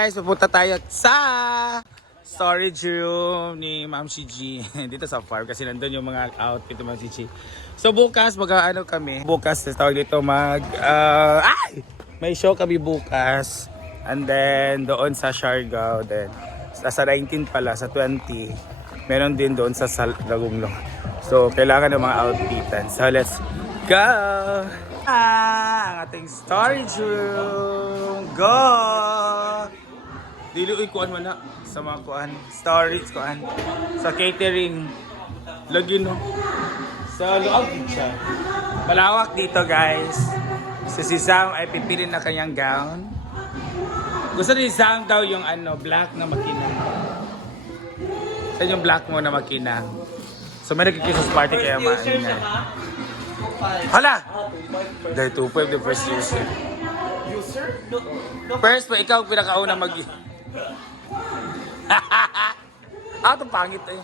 guys, pupunta tayo sa storage room ni Ma'am Gigi dito sa farm kasi nandun yung mga outfit ni Ma'am Gigi. So bukas mag-ano kami. Bukas tawag dito may show kami bukas. And then doon sa Siargao then sa 19 pala sa 20. Meron din doon sa Lagumlong. So kailangan ng mga outfitan. So let's go. Ang ating storage room. Go! Dili kuan man na sa mga kuan, storage kuan, sa catering. Lagi no. Sa loob siya. Malawak dito guys. So si Sam ay pipili na kanyang gown. Gusto ni Sam daw yung black na makina. Sa yung black mo na makina. So may nagkikisos party kaya niya. Hala! Dahil 2.5 the first user. First pa ikaw pinakauna mag itong pangit eh.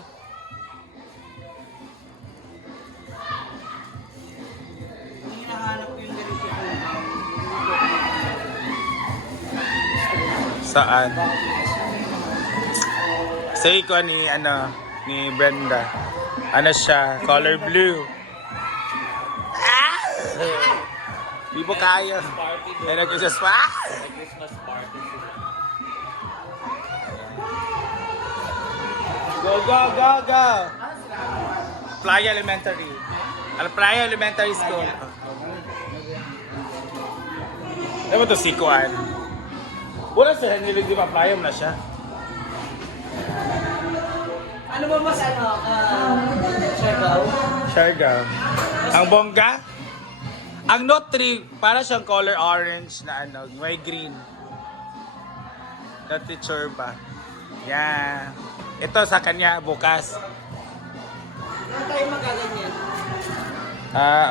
Hinahanap ko yung ganito. Saan? Say ko ni Brenda. Ano siya? Color blue. Di mo kaya. Ay nag-Christmas pa. Christmas party sila. Go, go, go, go! Playa Elementary. Playa Elementary School. Ano ba ito si Kuan? Wala sa Henry, di ba? Playa mo na siya. Ano ba mas Siargao? Siargao. Ang bongga? Ang Note 3, para siyang color orange na may green. Na teacher ba? Yan. Ito sa kanya bukas. Ano tayo magaganyan?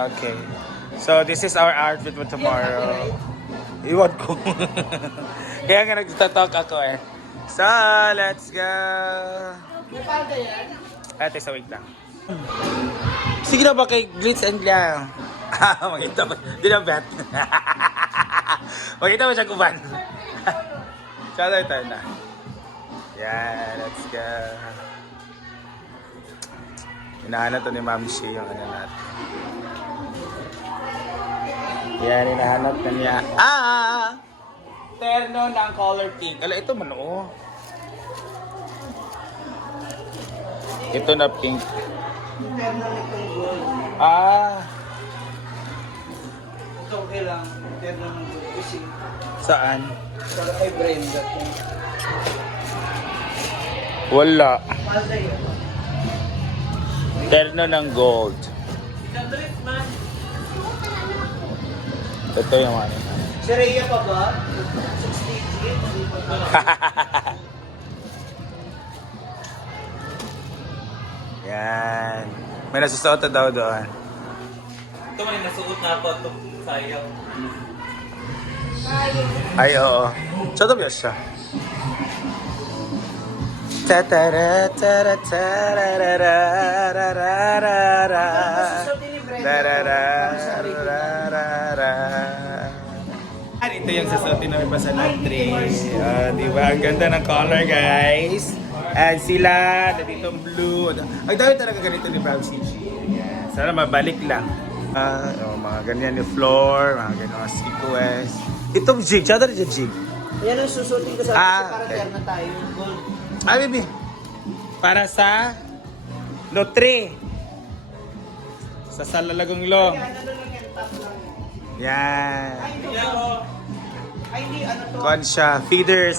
Okay. So this is our outfit for tomorrow. Iwan ko. Kaya nga nagtatalk ako eh. So, let's go. May palda yan? Ate, sa wait lang. Sige na ba kay Glitz and Glam? Makita ba? Di na bet. Makita ba siya kuban? Tsada ito na. Yeah, let's go. Hinahanap to ni Ma'am Shi yung natin. Yan, hinahanap na niya. Terno ng color pink. Ala, ito man oh. Ito na pink. Terno nitong gold. Ito okay lang. Terno ng gold. Kasi Saan? para kay Brenda. Wala. Palda yun. Terno ng gold. Kadrit man. Ito yung ano. Si Rhea pa ba? 68. Yan. May nasusuot na daw doon. Ito may nasuot na ako. Ito sayang. Ay, oo. Tsada ba siya? Tatara tara tararararararara. Tarararararara. Ito yung sasuotin namin pa sa Nutri. Di ba? Ang ganda ng color, guys. And sila, dito blue. Ang dami talaga ganito ni Brown CG. Sana mabalik lang. Mga ganyan yung floor, mga ganyan mga sequence. Itong jig, tsada rin yung jig. Yan ang susutin ko sa para okay. terno tayo. Gold. Baby. Para sa Lotre. Sa Salalagong Long. Yan, ano lang yan, top lang yan. Yan. Ay, hindi. Ay, hindi, ano to? Kuhan siya. Feeder.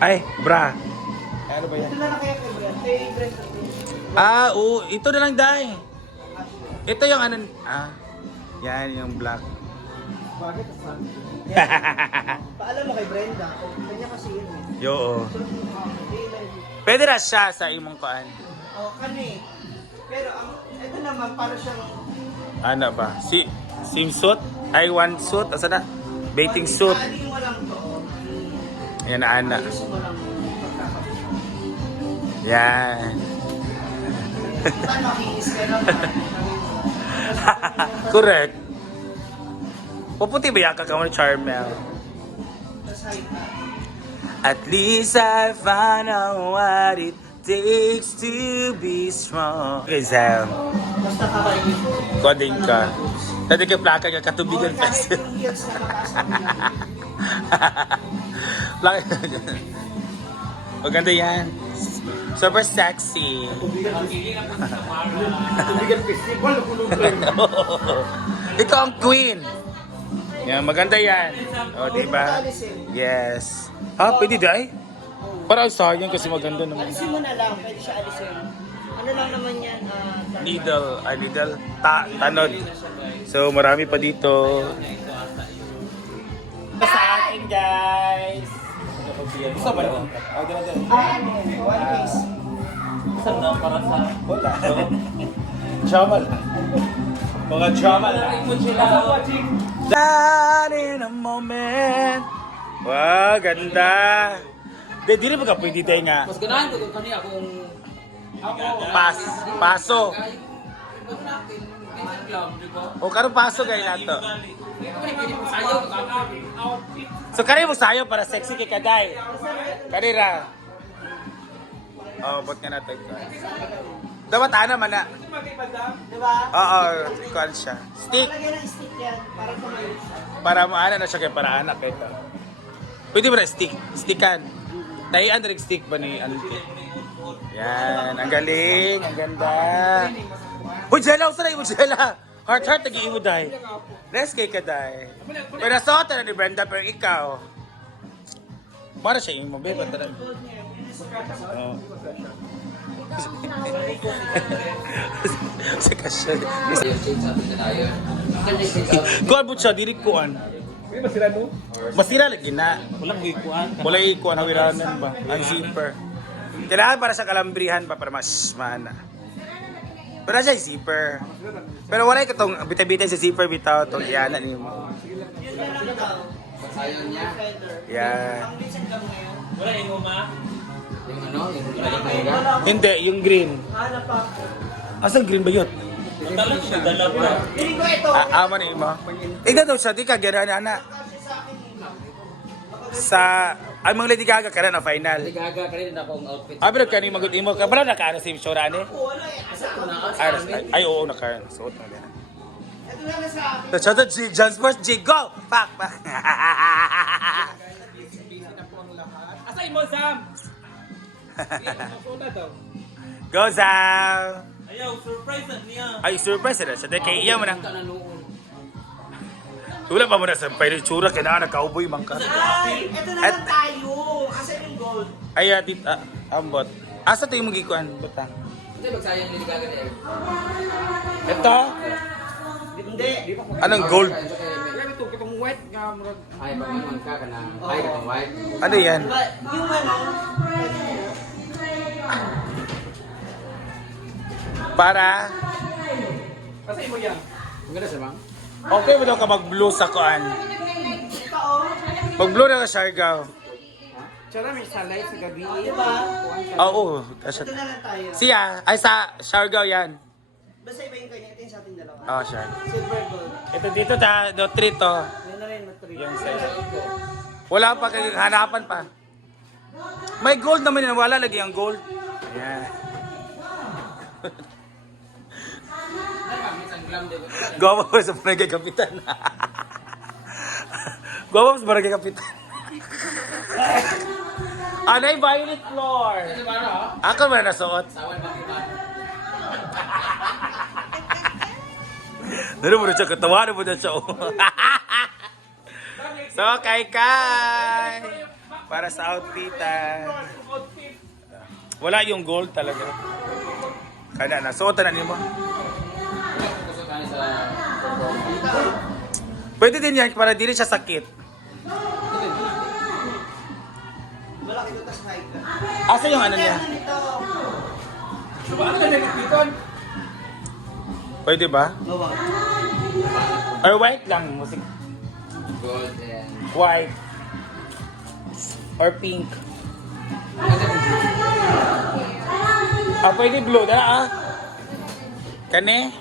Ay, bra. Ano ba yan? Ito na lang kaya kay Brenda. Kay Brenda. Oo. Ito na lang, Day. Ito yung yan yung black. Bakit? Paalam mo kay Brenda. Kanya kasi yun. Yo. Pwede na siya sa imong kuan. Kani. Pero ito naman para siyang Ano ba? Swimsuit? Ay, one suit? Asa na? Bathing suit. Kani mo lang to. Yan na, ana. Ayusin mo lang pagkakapit. Yan. Saan makinis ka naman? Correct. Puputi ba yaka ka mo ni Charmel? Tapos height na. At least I found out what it takes to be strong. Okay, Sam. Basta kakainin. Koding ka. Dati ka plaka ka Katubigan Kahit Fest. yung heels na mataas na yan. Plaka. Maganda yan. Super sexy. Tubigan festival, kulong Ikaw ang queen. Yan, maganda yan. O, diba? Yes. Ha, pwede dahil? Parang sayang kasi maganda naman. Alisin mo na lang, pwede siya alisin. Ano lang naman yan? Needle, tanod. So, marami pa dito. Sa akin, guys. Gusto ba naman? One piece. Isang na para sa... Wala. Drama lang. Mga drama lang. That in a moment. Wow, ganda. Di rin ba pwede tayo nga? Mas ganahan ko kung kani akong Paso. Islam, di ba? O karon paso gay nato. Sayo, So kani mo sayo para sexy kay Kaday. Kani ra. Oh, bot nga natin ko. Dapat ana man na. Diba? Oo, kuan siya. Stick Lagyan ng stick yan, para tumayo siya. para maana na siya kay para anak kay ta. Pwede ba na stick? Stickan. Dahil ang stick ba ni Auntie? Yan, ang galing, ang ganda. Uy, Jella, usa na yung Jella. Heart, nag-iiwo dahi. Rest kay ka dahi. Pero nasuot na ni Brenda, pero ikaw. Para siya yung mabe, ba't talaga? Oo. Sa kasya. Kuan po siya, dili kuan. Masira lagi na. walang gikuan. Wala ikuan, hawiranan ba? Ang zipper. Kailangan para sa kalambrihan pa, para mas maana. Pero siya yung zipper. Pero wala itong bita-bita sa zipper, bitaw itong iyanan niyo. Yun na lang daw. Sayo niya. Feather. Yan. Ang minsan lang ngayon. Wala yung uma. Yung ano, yung talaga. Hindi, yung green. Hanap pa. Asan green ba yun? Madalang siya dalap na. Piling ko ito. Ama ni mo. Ikaw daw siya, di ka gano'n na. Sa, ay mga Lady Gaga ka na final. Hindi gaga ka rin akong outfit. Pero kani magud imo ka para nakaano si Shorane? Wala eh. Asa ako. Ay oo naka suot mo yan. Ito na lang sa akin. The shot G John Sports G go. Pak pak. Asa mo Sam? Go Sam. Ayaw, surprise na niya. Ay surprise na sa kay iya mo nang. Tananuon. Wala pa mo na sa pero tsura kay na cowboy man ka. Ay, ito na lang tayo. Asan yung gold? Ay atit ambot. Asa to yung magikuan butang? Hindi magsayang hindi gaga na eh. Ito. Hindi. Anong gold? Ito kitong white nga murag. Ay pag man ka kana. Ay kitong white. Ano yan? Diba, yung ano, Para Kasi mo yan. Ang ganda siya bang? okay mo daw ka mag-blue sa kuan. ito oh. Mag-blue na ka Siargao. Tsara may sunlight sa gabi. Diba? Oo. Ito na lang tayo. Siya, ay sa Siargao yan. Basta iba yung kanya. Ito yung sa ating dalawa. Oo, sure. Silver gold. Ito dito ta, do treat to. Yan na rin, mag-3. Yung size. Wala pa kay hanapan pa. May gold naman yun, wala lagi ang gold. Ayan. Gawa mo sa barangay kapitan. Gawa mo sa barangay kapitan. Anay violet floor. Ako ba nasuot? Sawan ba kita? Ano mo na siya, katawanan mo na siya. So, kay. Para sa outfitan. Wala yung gold talaga. Kana na, suotan na niyo mo. Gusto ka sa Pwede din yan para di rin siya sakit. Malaki ito tas high ka. Asa yung ano niya? Ito. Ano ka nagpipikon? Pwede ba? Gawa. Or white lang, musik. Gold and... White. Or pink. Pwede blue. Dala Kane?